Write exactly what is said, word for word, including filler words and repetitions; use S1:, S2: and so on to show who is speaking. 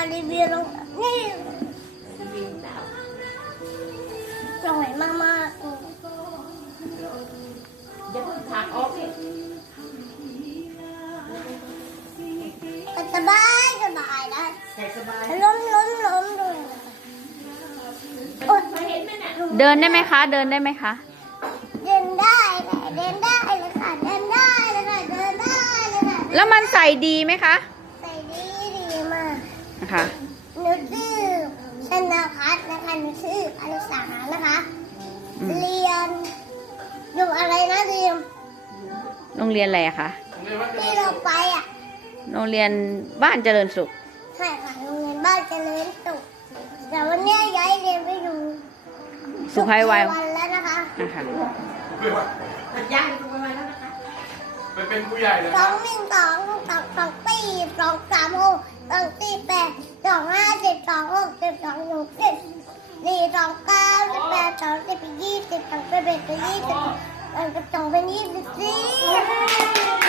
S1: มารีวิวลงนี่สวยมากมาก
S2: อย่าเพิ่งถักออกสิ
S1: สบายสบายนะ
S2: ใส่สบาย
S1: ล้มล้มล้มดู
S3: เดินได้ไหมคะ เดินได้ไหมคะ
S1: เดินได้ค่ะเดินได้เลยค่ะเดินได้เลยค่ะเดินได้เลยค่ะ
S3: แล้วมันใส่ดีไหมคะ
S1: ใส่ดีดีมาก
S3: นะคะ
S1: หนูชื่อชนะพัฒน์นะคะหนูชื่ออลิสานะคะเรียนอยู่อะไรนะเรียน
S3: โรงเรียนอะไรอะคะ
S1: ที่เราไปอ่ะ
S3: โรงเรียนบ้านเจริญสุข
S1: ใช่ค่ะโรงเรียนบ้านเจริญสุขแต่วันนี้ย้ายเรียนไปอยู่
S3: สุขภัยวัน
S1: แล้วนะคะ
S3: นะคะ
S2: ย่างตรงไปแล้วนะคะ
S4: ไปเป็นผู้ใหญ่เลย
S1: สองหนึ่งสองสองสองปีสองสามหกสองสี่แปดสองห้าสิบสองหกสิบสองหกสิบสี่สองเก้าสิบแปดสองสิบยี่สิบสองสิบเอ็ดยี่สิบสองเป็นยี่สิบสี่